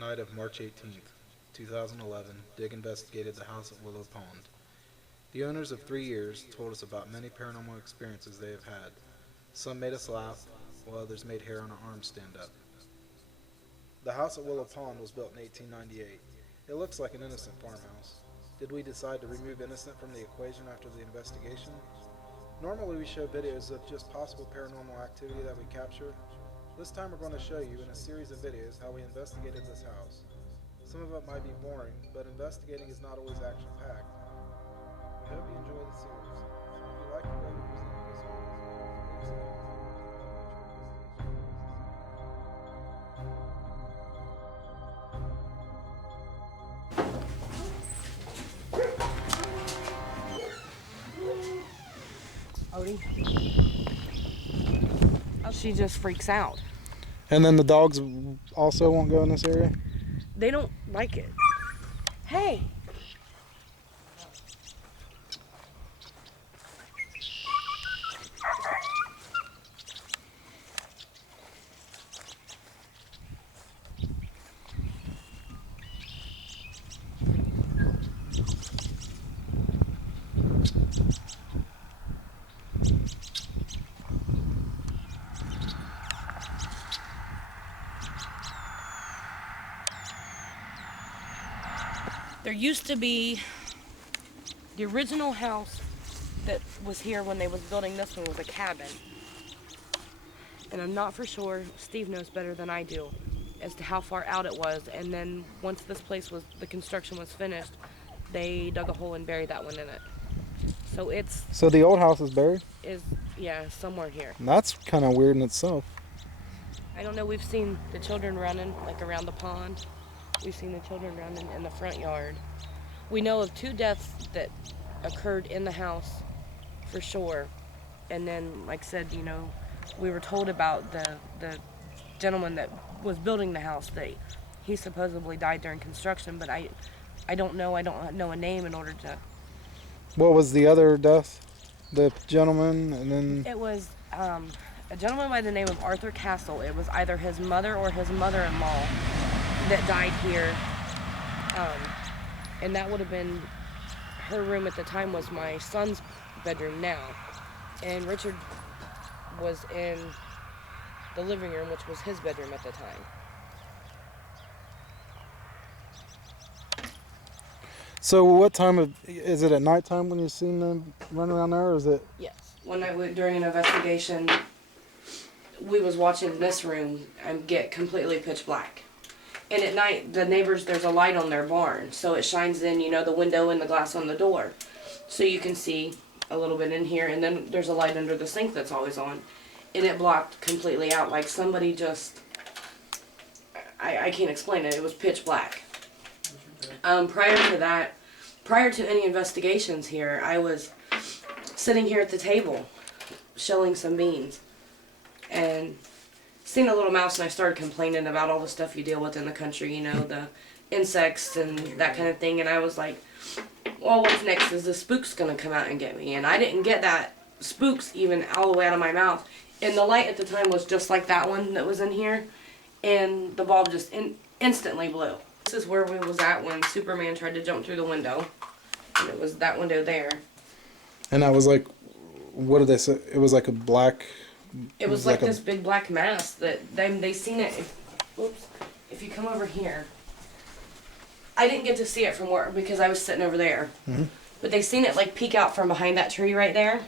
night of March 18th, 2011, Dig investigated the house at Willow Pond. The owners of 3 Years told us about many paranormal experiences they have had. Some made us laugh, while others made hair on our arms stand up. The house at Willow Pond was built in 1898. It looks like an innocent farmhouse. Did we decide to remove innocent from the equation after the investigation? Normally we show videos of just possible paranormal activity that we capture. This time we're going to show you in a series of videos how we investigated this house. Some of it might be boring, but investigating is not always action-packed. We hope you enjoy the series. If you like the way we present this series, please Odie. She just freaks out. And then the dogs also won't go in this area? They don't like it. Hey! There used to be the original house that was here when they was building this one was a cabin. And I'm not for sure, Steve knows better than I do, as to how far out it was. And then once this place was, the construction was finished, they dug a hole and buried that one in it. So it's... So the old house is buried? Yeah, somewhere here. And that's kind of weird in itself. I don't know, we've seen the children running, like around the pond. We've seen the children running in the front yard. We know of 2 deaths that occurred in the house, for sure. And then, like I said, you know, we were told about the gentleman that was building the house, that he supposedly died during construction, but I don't know a name in order to... What was the other death? The gentleman, and then... It was a gentleman by the name of Arthur Castle. It was either his mother or his mother-in-law that died here, and that would have been her room at the time. Was my son's bedroom now, and Richard was in the living room, which was his bedroom at the time. So what time is it at nighttime when you've seen them run around there, or is it? Yes. One night during an investigation, we was watching this room and get completely pitch black. And at night, the neighbors, there's a light on their barn, so it shines in, you know, the window and the glass on the door. So you can see a little bit in here, and then there's a light under the sink that's always on. And it blocked completely out, like somebody just, I can't explain it, it was pitch black. Prior to any investigations here, I was sitting here at the table, shelling some beans, and seen a little mouse, and I started complaining about all the stuff you deal with in the country, you know, the insects and that kind of thing. And I was like, well, what's next? Is the spook's gonna come out and get me? And I didn't get that spooks even all the way out of my mouth. And the light at the time was just like that one that was in here, and the bulb just instantly blew. This is where we was at when Superman tried to jump through the window, and it was that window there. And that was like, what did they say? It was like a black... It was like this big black mass that they seen it. If you come over here, I didn't get to see it from where, because I was sitting over there. Mm-hmm. But they seen it like peek out from behind that tree right there,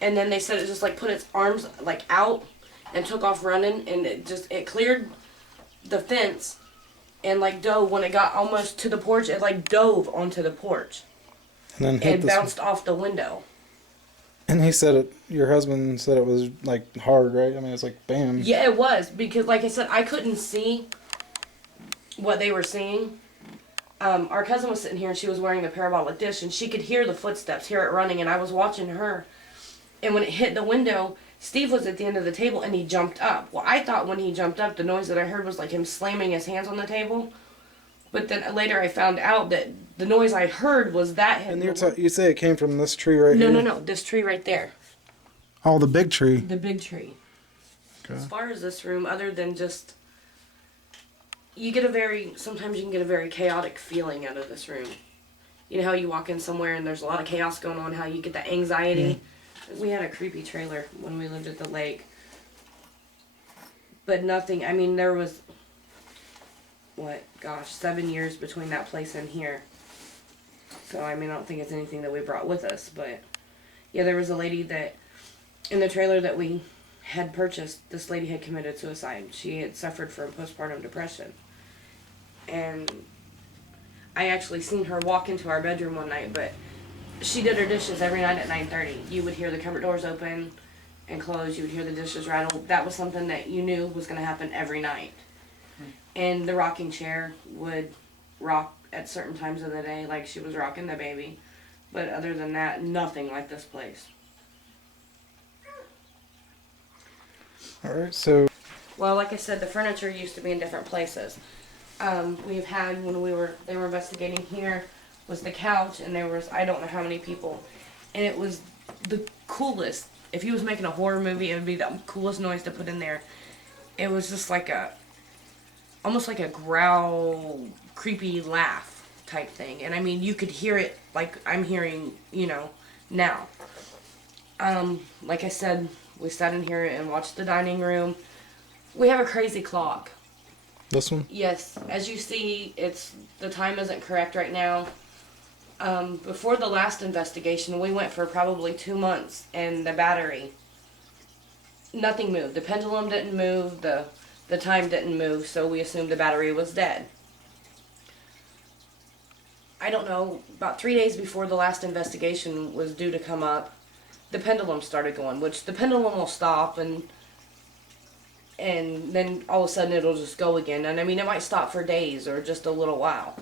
and then they said it just like put its arms like out and took off running, and it cleared the fence and like dove. When it got almost to the porch, it like dove onto the porch and bounced off the window. And he said it, your husband said it was like hard, right? I mean, it's like bam. Yeah, it was, because like I said, I couldn't see what they were seeing. Our cousin was sitting here, and she was wearing the parabolic dish, and she could hear the footsteps, hear it running, and I was watching her. And when it hit the window, Steve was at the end of the table, and he jumped up. Well, I thought when he jumped up, the noise that I heard was like him slamming his hands on the table. But then later I found out that the noise I heard was that him. And you say it came from this tree right here? No, this tree right there. Oh, the big tree. The big tree. Okay. As far as this room, other than just, sometimes you can get a very chaotic feeling out of this room. You know how you walk in somewhere and there's a lot of chaos going on, how you get that anxiety? We had a creepy trailer when we lived at the lake. But nothing, I mean, there was, 7 years between that place and here. So, I mean, I don't think it's anything that we brought with us, but yeah, there was a lady that, in the trailer that we had purchased, this lady had committed suicide. She had suffered from postpartum depression. And I actually seen her walk into our bedroom one night, but she did her dishes every night at 9:30. You would hear the cupboard doors open and close. You would hear the dishes rattle. That was something that you knew was going to happen every night. And the rocking chair would rock at certain times of the day, like she was rocking the baby. But other than that, nothing like this place. Alright, so... Well, like I said, the furniture used to be in different places. We've had, when they were investigating here, was the couch, and there was, I don't know how many people. And it was the coolest. If he was making a horror movie, it would be the coolest noise to put in there. It was just like almost like a growl, creepy laugh type thing. And I mean, you could hear it like I'm hearing, now. Like I said, we sat in here and watched the dining room. We have a crazy clock. This one? Yes, as you see, the time isn't correct right now. Before the last investigation, we went for probably 2 months, and the battery, nothing moved. The pendulum didn't move, the time didn't move, so we assumed the battery was dead. I don't know, about 3 days before the last investigation was due to come up, the pendulum started going, which the pendulum will stop, and then all of a sudden it'll just go again. And I mean, it might stop for days or just a little while.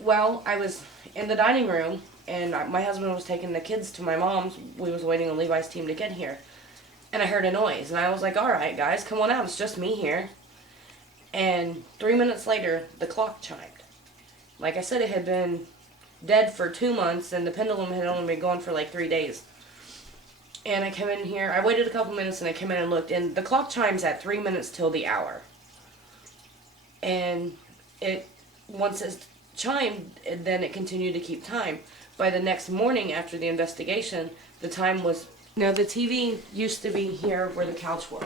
Well, I was in the dining room, and my husband was taking the kids to my mom's. We was waiting on Levi's team to get here. And I heard a noise, and I was like, all right, guys, come on out. It's just me here. And 3 minutes later, the clock chimed. Like I said, it had been dead for 2 months, and the pendulum had only been going for like 3 days. And I came in here, I waited a couple minutes, and I came in and looked, and the clock chimes at 3 minutes till the hour. And once it's chimed, then it continued to keep time. By the next morning after the investigation, the time was... Now, the TV used to be here where the couch was.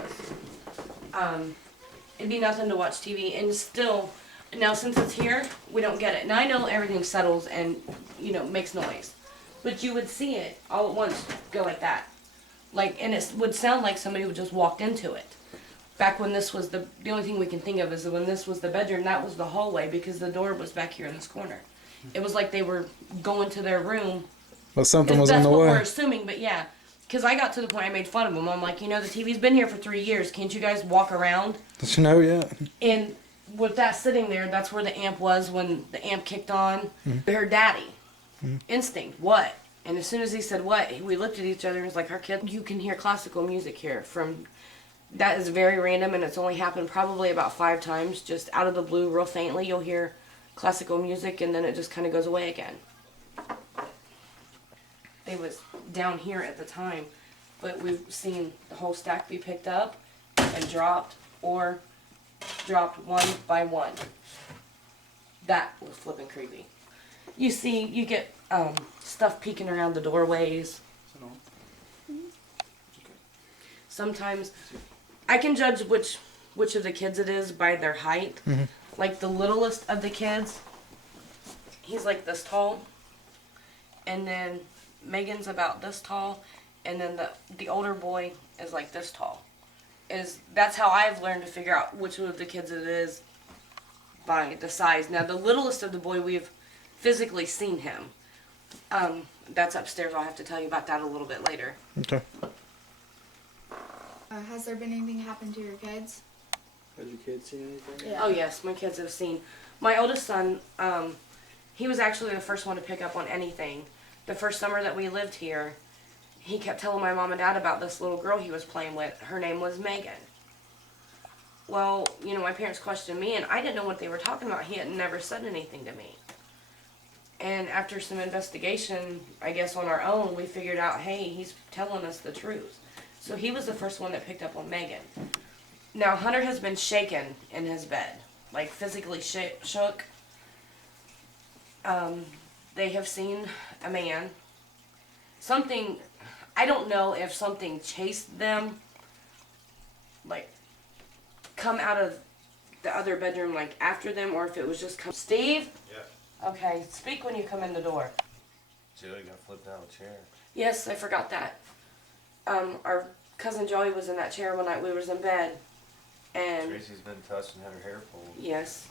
It'd be nothing to watch TV, and still, now since it's here, we don't get it. Now, I know everything settles and, makes noise. But you would see it all at once go like that. And it would sound like somebody would just walked into it. Back when this was the only thing we can think of is that when this was the bedroom, that was the hallway because the door was back here in this corner. It was like they were going to their room. Well, something was in the way. That's what we're assuming, but yeah. Because I got to the point I made fun of them. I'm like, the TV's been here for 3 years. Can't you guys walk around? Don't you know yet? And with that sitting there, that's where the amp was when the amp kicked on. Mm-hmm. Her daddy. Mm-hmm. Instinct. What? And as soon as he said what, we looked at each other and it was like, our kid, you can hear classical music here. That is very random, and it's only happened probably about 5 times. Just out of the blue, real faintly, you'll hear classical music, and then it just kind of goes away again. It was down here at the time, but we've seen the whole stack be picked up and dropped, or dropped one by one. That was flipping creepy. You get stuff peeking around the doorways. Sometimes I can judge which of the kids it is by their height. Mm-hmm. Like the littlest of the kids, he's like this tall, and then Megan's about this tall, and then the older boy is like this tall. That's how I've learned to figure out which of the kids it is by the size. Now the littlest of the boy, we've physically seen him. That's upstairs. I'll have to tell you about that a little bit later. Okay. Has there been anything happen to your kids? Has your kids seen anything? Yeah. Oh yes, my kids have seen. My oldest son, he was actually the first one to pick up on anything. The first summer that we lived here, he kept telling my mom and dad about this little girl he was playing with. Her name was Megan. Well, my parents questioned me, and I didn't know what they were talking about. He had never said anything to me. And after some investigation, I guess on our own, we figured out, hey, he's telling us the truth. So he was the first one that picked up on Megan. Now, Hunter has been shaken in his bed. like physically shook. They have seen a man. Something, I don't know if something chased them, like, come out of the other bedroom, like, after them, or if it was just come. Steve? Yeah. Okay, speak when you come in the door. Joey got flipped out of a chair. Yes, I forgot that. Our cousin Joey was in that chair one night we was in bed, and Tracy's been touched and had her hair pulled. yes,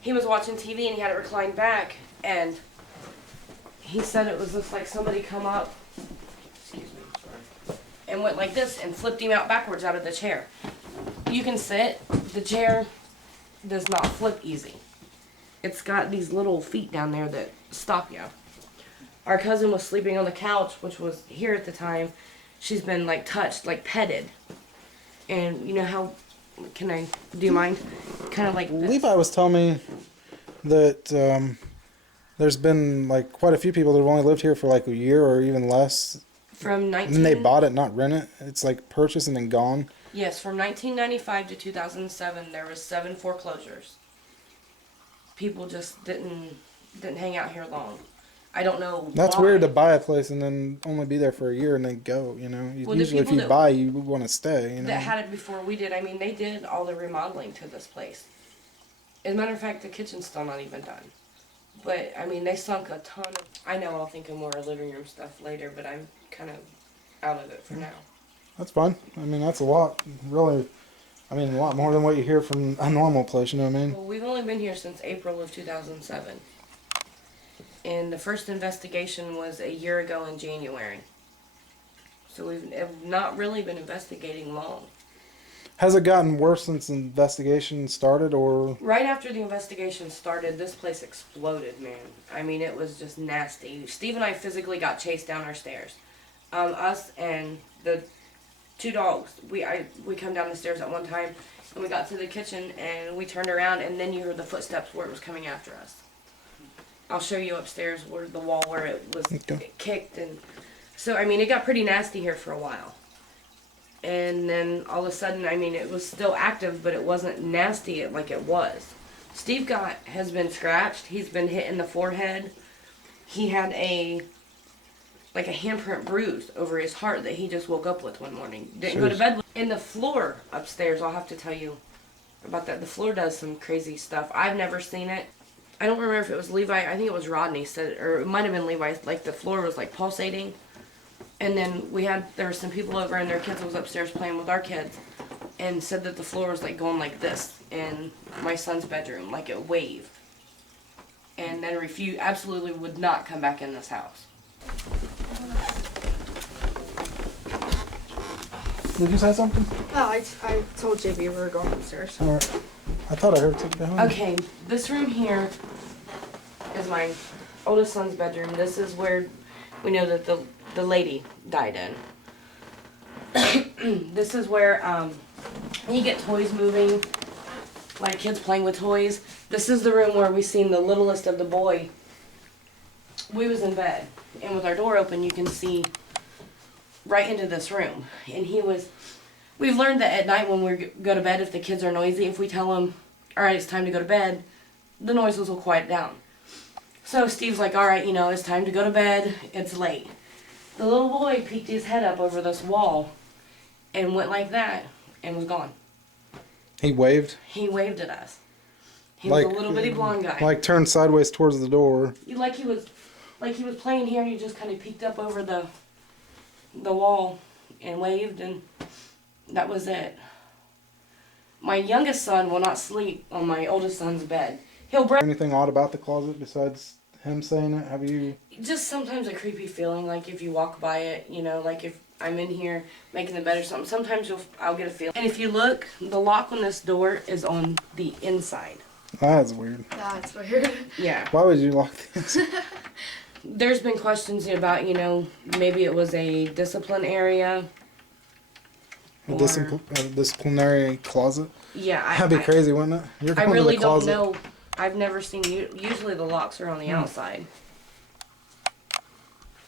he was watching TV and he had it reclined back, and he said it was just like somebody come up, excuse me, sorry, and went like this and flipped him out backwards out of the chair. You can sit, the chair does not flip easy. It's got these little feet down there that stop you. Our cousin was sleeping on the couch, which was here at the time. She's been like touched, like petted. And you know how, do you mind? Kind of like this. Levi was telling me that there's been like quite a few people that have only lived here for like a year or even less. From And then they bought it, not rent it. It's like purchased and then gone. Yes, from 1995 to 2007, there was 7 foreclosures. People just didn't hang out here long. I don't know. That's why. weird to buy a place and then only be there for a year and then go. You know, Well, the usually if people you that- buy, you want to stay. You know, That had it before we did. I mean, they did all the remodeling to this place. As a matter of fact, the kitchen's still not even done. But, I mean, they sunk a ton of... I know I'll think of more living room stuff later, but I'm kind of out of it for now. that's fine. I mean, that's a lot. Really, I mean, a lot more than what you hear from a normal place. You know what I mean? Well, we've only been here since April of 2007. And the first investigation was a year ago in January. So we've not really been investigating long. Has it gotten worse since the investigation started, or Right after the investigation started, this place exploded, man. I mean, it was just nasty. Steve and I physically got chased down our stairs. Us and the 2 dogs. We come down the stairs at one time, and we got to the kitchen, and we turned around, and then you heard the footsteps where it was coming after us. I'll show you upstairs where the wall where it was Okay. kicked, and so I mean, it got pretty nasty here for a while. And then all of a sudden, I mean, it was still active, but it wasn't nasty like it was. Steve has been scratched. He's been hit in the forehead. He had a handprint bruise over his heart that he just woke up with one morning. Didn't go to bed with. And the floor upstairs, I'll have to tell you about that. The floor does some crazy stuff. I've never seen it. I don't remember if it was Levi. I think it was Rodney said, or it might have been Levi. Like the floor was like pulsating. And then there were some people over and their kids was upstairs playing with our kids and said that the floor was like going like this in my son's bedroom, like it waved. And then absolutely would not come back in this house. did you say something? Oh, I told JB we were going upstairs. All right. I thought I heard something behind. Okay, this room here is my oldest son's bedroom. This is where we know that the lady died in. This is where you get toys moving, like kids playing with toys. This is the room where we seen the littlest of the boy. We was in bed, and with our door open, you can see right into this room. And we've learned that at night when we go to bed, if the kids are noisy, if we tell them, all right, it's time to go to bed, the noises will quiet down. So Steve's like, all right, it's time to go to bed. It's late. The little boy peeked his head up over this wall and went like that and was gone. He waved. He waved at us. He was a little bitty blonde guy. Like turned sideways towards the door. Like he was playing here, and he just kind of peeked up over the wall and waved, and that was it. My youngest son will not sleep on my oldest son's bed. He'll break. Anything odd about the closet besides him saying it? Have you? Just sometimes a creepy feeling, like if you walk by it, like if I'm in here making the bed or something, sometimes I'll get a feeling. And if you look, the lock on this door is on the inside. That's weird. That's weird. Yeah. Why would you lock this? There's been questions about, maybe it was a discipline area. A disciplinary closet? Yeah. That'd be crazy, wouldn't it? You're I going really to the don't closet. know. I've never seen, usually the locks are on the outside.